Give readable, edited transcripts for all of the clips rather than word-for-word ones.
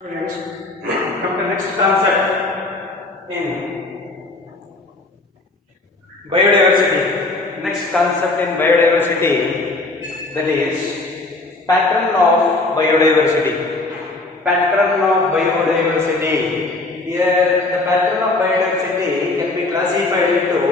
Students, come to next concept in biodiversity. Next concept in biodiversity, that is pattern of biodiversity. Pattern of biodiversity. Here, the pattern of biodiversity can be classified into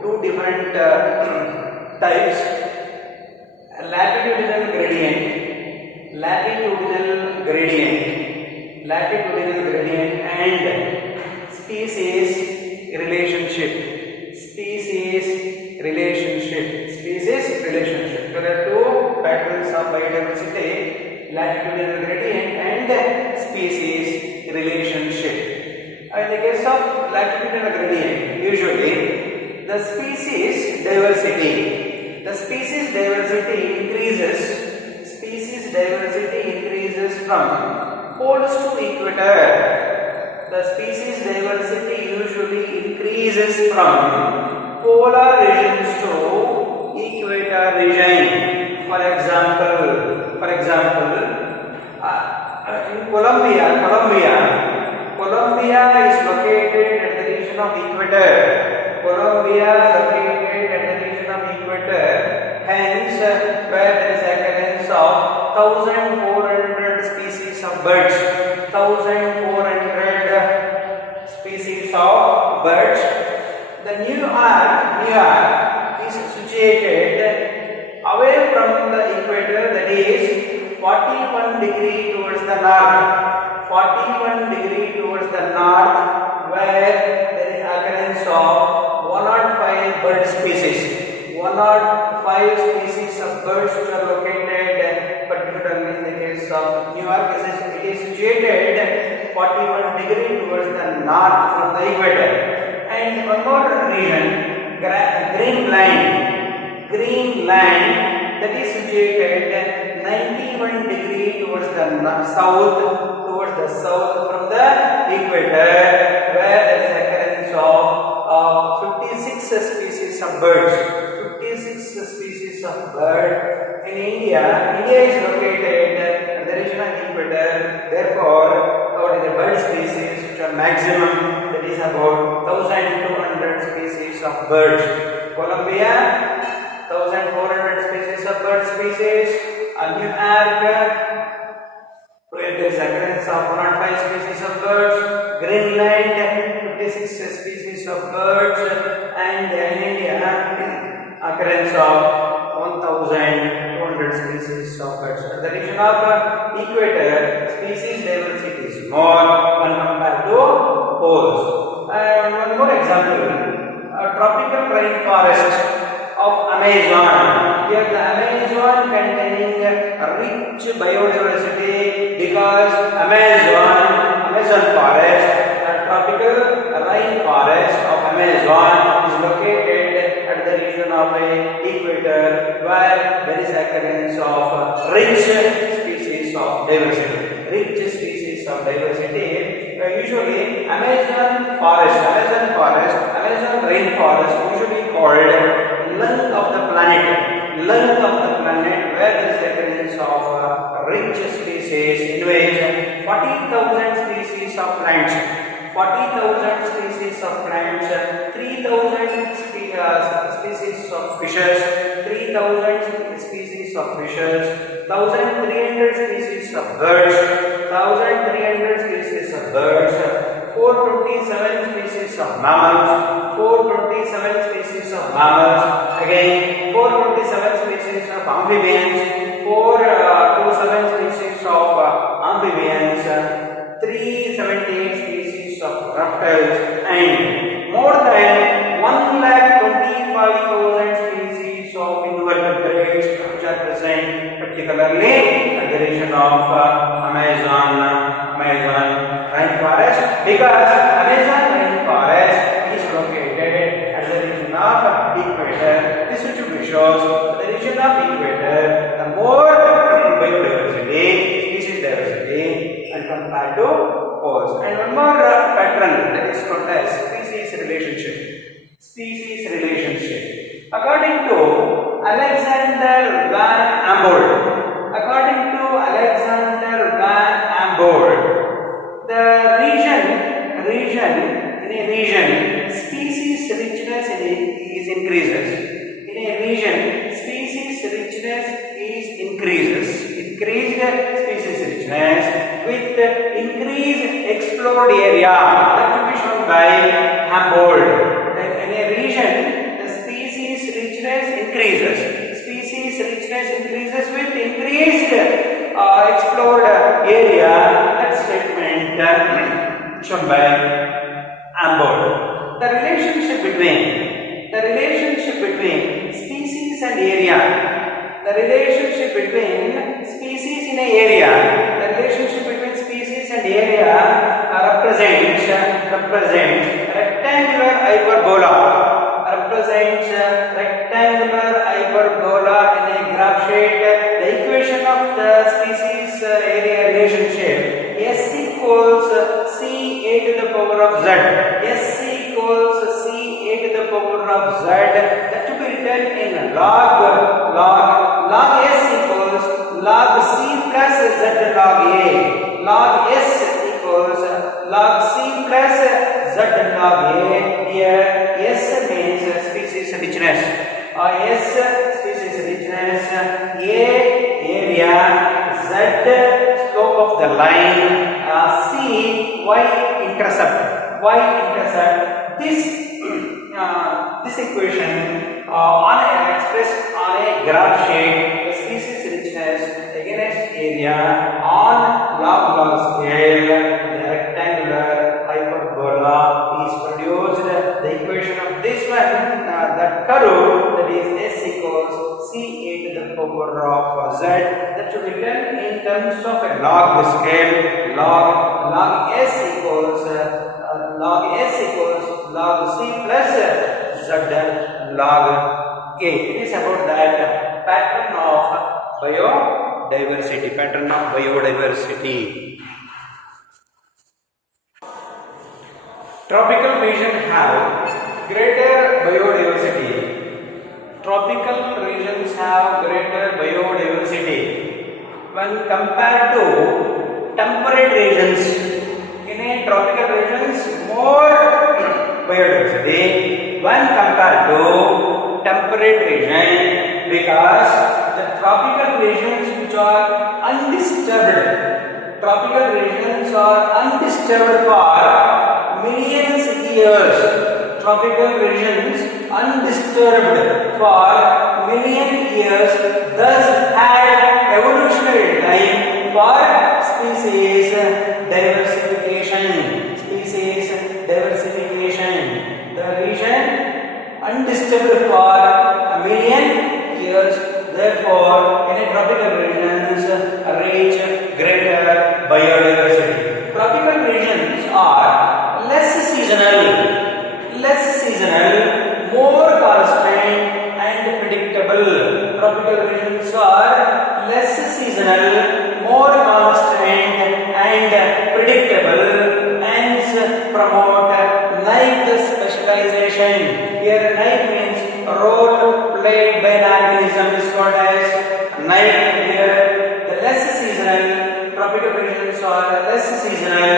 two different types: latitudinal gradient, and species relationship. So there are two patterns of biodiversity: latitudinal gradient and species relationship. In the case of latitudinal gradient, usually the species diversity increases from poles to equator. The species diversity usually increases from polar regions to equator region. For example, in Colombia is located at the region of equator. Hence, where there is occurrence of 1,400 species of birds. The New York is situated away from the equator, that is 41 degree towards the north, where there is occurrence of 105 bird species. 105 species of birds which are located, particularly in the case of New York, it is situated 41 degree towards the north from the equator. And one more region, Greenland, that is situated 91 degree towards the south from the equator, where there is occurrence of 56 species of birds. In India is located at the region of equator. Therefore, what is the bird species which are maximum? That is about 1,200 species of birds. Colombia, 1,400 species of bird species. New York, where there is occurrence of 105 species of birds. Greenland, 56 species of birds, and in India, occurrence of 1,200 species of birds. At the region of equator, species diversity is more when compared to poles. And one more example, a tropical rainforest of Amazon. Here the Amazon containing rich biodiversity, because Amazon forest, a tropical rainforest of Amazon is located at the region of equator, where there is occurrence of rich species of diversity. Usually Amazon rainforest usually called lung of the planet, where there is occurrence of rich species, in which 40,000 species of plants, 3,000 species of fishes, 1,300 species of birds, 427 species of mammals, again 427 species of amphibians, 427 species of amphibians, 378 species of reptiles, and more than 125,000 species of invertebrates which are present, particularly at the region of Amazon rainforest, because Amazon rainforest is located at the region of equator. This which shows the region of equator, the more biodiversity, species diversity, and compared to poles. And one more pattern, that is called as species relationship. According to Alexander Van Humboldt, with increased explored area. That will be shown by Humboldt. In a region, the species richness increases. Species richness increases with increased explored area. That statement shown by Humboldt. The relationship between species and area. The relationship between species in an area. The relationship between species and area represents rectangular hyperbola. Represents rectangular hyperbola in a graph sheet. The equation of the species area relationship S equals C a to the power of z. S equals C a to the power of z. That to be written in log S equals log C plus z log a. Log S equals log C plus z log a. Here S means species richness. S species richness, A area, Z slope of the line, C Y intercept. This equation expressed on a graph sheet, the species richness against area on log scale, the rectangular hyperbola is produced. The equation of this one, that curve, that is S equals C a to the power of Z, that should be written in terms of a log scale. Log S equals log C plus Z log A. It is about that pattern of biodiversity. Tropical regions have greater biodiversity. When compared to temperate regions. In a tropical regions, more biodiversity when compared to temperate region, because the tropical regions which are undisturbed. For millions of years. Tropical regions undisturbed for million years, thus had evolutionary time for species diversification. The region undisturbed for a million years, therefore in a tropical regions reach greater biodiversity. Tropical regions are less seasonal, more constant and predictable. Tropical regions are less seasonal, more constant and predictable, hence promote night specialization. Here night means role played by an organism is called as night. Here the less seasonal, tropical regions are less seasonal,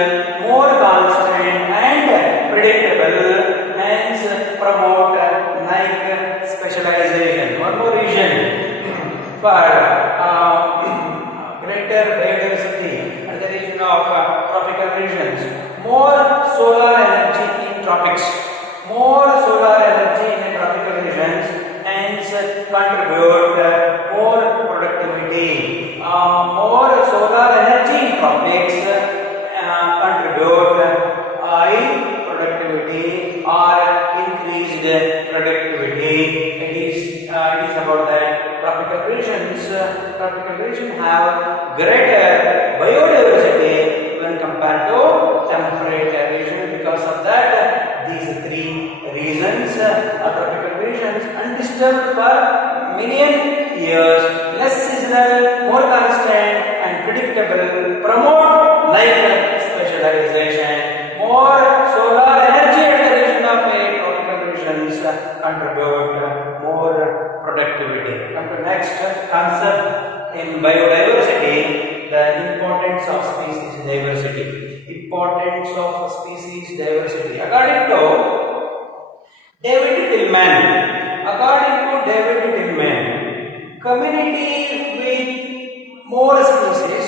more constant and predictable, hence promote night specialization. One more region for greater biodiversity and the region of tropical regions. More solar energy in tropics. Hence contribute more productivity. More solar energy in tropics contribute high productivity or increased productivity. It is about that tropical regions. Tropical regions have greater biodiversity when compared to temperate region. Because of that, these three reasons, tropical regions undisturbed for million years, less seasonal, more constant and predictable, promote night specialization, more solar energy at the region of a tropical regions contribute more productivity. Come to next concept in biodiversity, the importance of species diversity. According to David Tillman, community with more species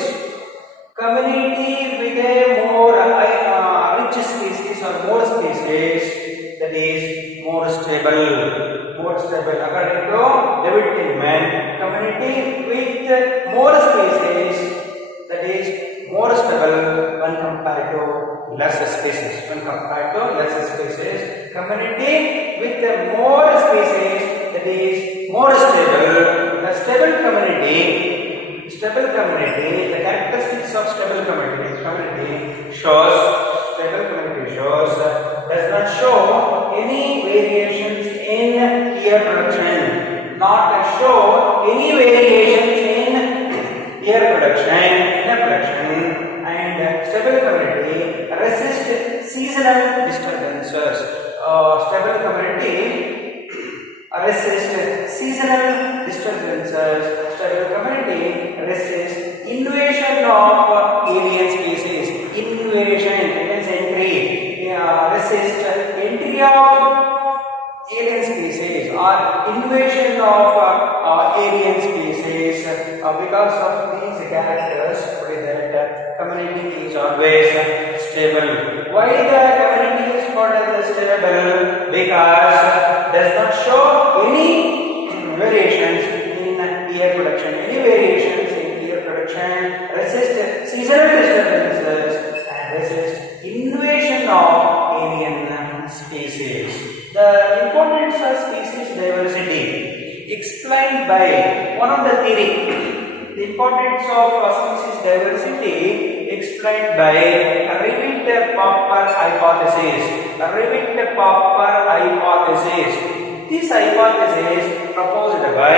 community with a more rich species or more species, that is more stable. More stable according to David Tillman. Community with more species, that is more stable when compared to lesser species. When compared to lesser species, community with more species, that is more stable. The stable community, the characteristics of stable community shows, does not show any variations in air production, not show any variations in air production, and stable community resist seasonal disturbances. Stable community resist seasonal disturbances. Stable community resist invasion of alien species. Invasion means entry. Resist entry of alien species or invasion of alien species. Because of these characters, that community is always stable. Why the community is called as stable? Because does not show any variations in air production. Any variations in air production, resist seasonal disturbances and resist invasion of alien species. The importance of species diversity explained by one of the theory. The importance of species diversity explained by Rivet-Popper hypothesis. This hypothesis proposed by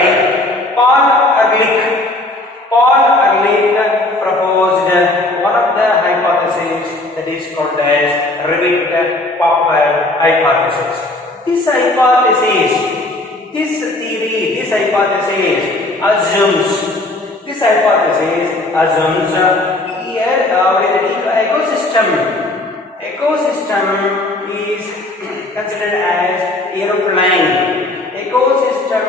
Paul Ehrlich. Proposed one of the hypotheses that is called as Rivet-Popper hypothesis. This hypothesis assumes here ecosystem is considered as aeroplane. Ecosystem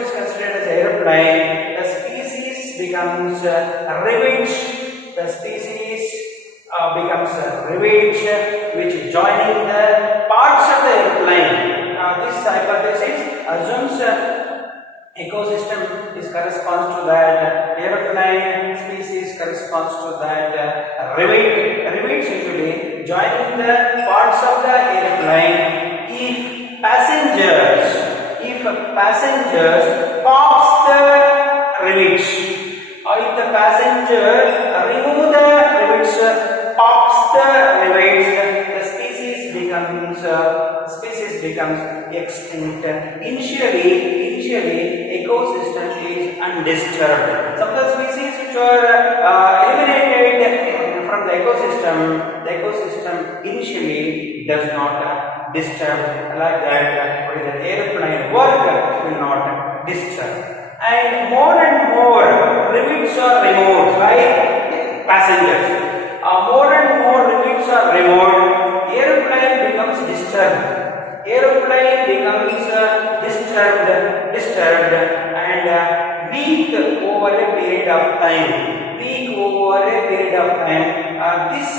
is considered as aeroplane. The species becomes rivets, which joining the parts of the airplane. This hypothesis assumes ecosystem is corresponds to that airplane, species corresponds to that rivets usually joining the parts of the airplane. If passengers pops the rivets, or if the passenger remove the rivets, pops the rivets, the species becomes extinct. Initially ecosystem is undisturbed. Some of the species which are eliminated from the ecosystem initially does not disturb, like that. But the airplane work will not disturb. And more rivets are removed by passengers. More and more rivets are removed. Airplane becomes disturbed. And weak over a period of time. This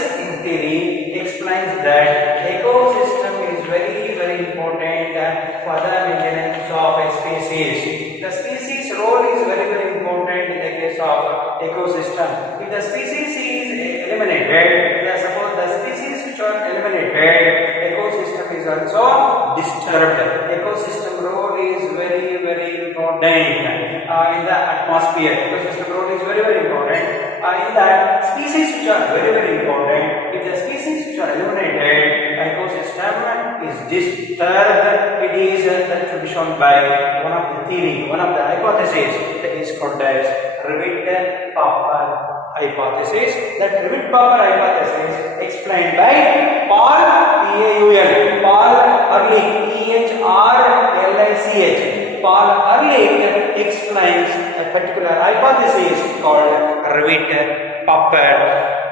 theory explains that ecosystem is very, very important for the maintenance of a species. The species role is very, very important in the case of ecosystem. If the species is eliminated, suppose the species which are eliminated, ecosystem is also disturbed. Ecosystem role is very, very important in the atmosphere. Ecosystem role is very, very important. In that, species which are very, very important, if the species which are eliminated, ecosystem is disturbed. It is that should be shown by one of the hypotheses that is called as Rivet-Popper hypothesis. That Rivet-Popper hypothesis explained by Paul Ehrlich. Paul Ehrlich explains a particular hypothesis called Rivet-Popper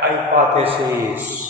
hypothesis.